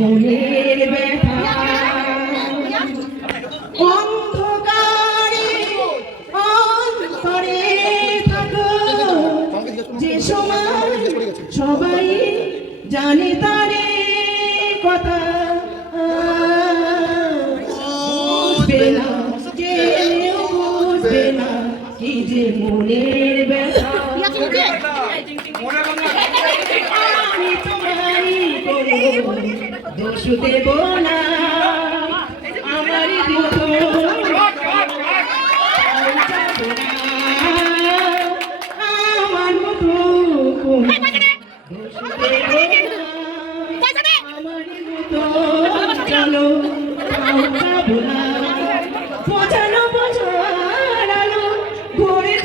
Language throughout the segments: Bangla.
মনের ব্যথা অন্ধকারে অন্তরে থাকো যে সময় সবাই জানে তারে কথা বুঝবে না কেউ বুঝবে না কি যে মনের ব্যথা আমি তোমারই দোষ দেব না আমারই দুঃখ আমার মতো চলো বোঝানো বোঝানো ঘুরে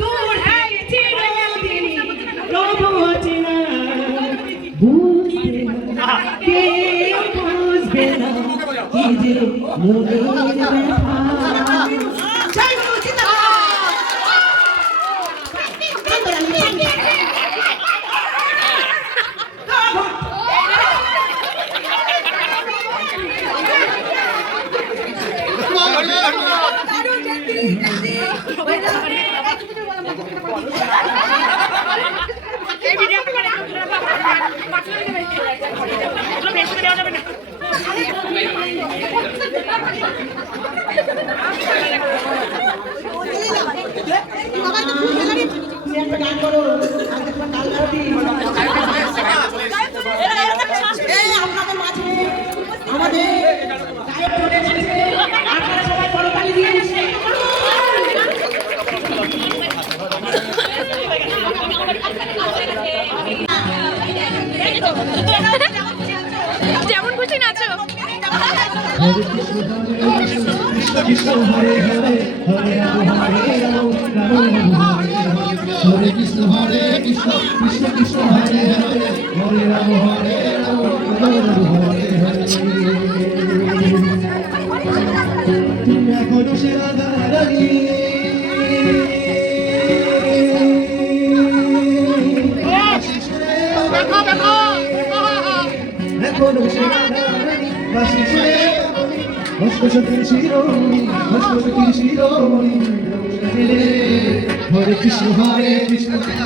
দূর হারিয়েছি রবছি না বুঝবে না কেউ বুঝবে না কি যে মনের ব্যথা আপনাদের মাঝে আমাদের আপনারা সবাই করতালি দিয়ে যেমন খুশি নাচো। কৃষ্ণ হরে হরে হরে রাম হরে রাম রাম রাম হরে কৃষ্ণ হরে কৃষ্ণ কৃষ্ণ কৃষ্ণ হরে হরে হরে রাম হরে রাম রাম রাম হরে হরে তুমি এখনো সে রাধা রানী এখনো সে রাধা রানী বাসি শুনে অষ্টসখীর শিরোমণি অষ্টসখীর শিরোমণি হরে কৃষ্ণ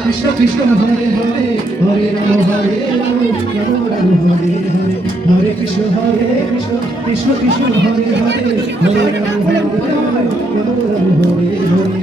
কৃষ্ণ কৃষ্ণ হরে হরে হরে রাম হরে রাম রাম রাম হরে হরে হরে কৃষ্ণ কৃষ্ণ কৃষ্ণ হরে হরে হরে রাম হরে রাম রাম রাম হরে হরে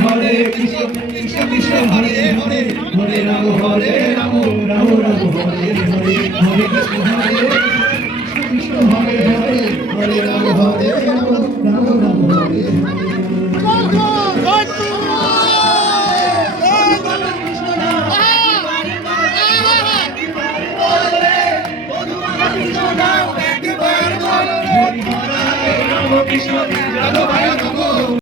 হরে কৃষ্ণ কৃষ্ণ কৃষ্ণ হরে হরে হরে রাম রাম রাম হরে হরে হরে কৃষ্ণ কৃষ্ণ হরে হরে হরে রাম রাম রাম হরে কৃষ্ণ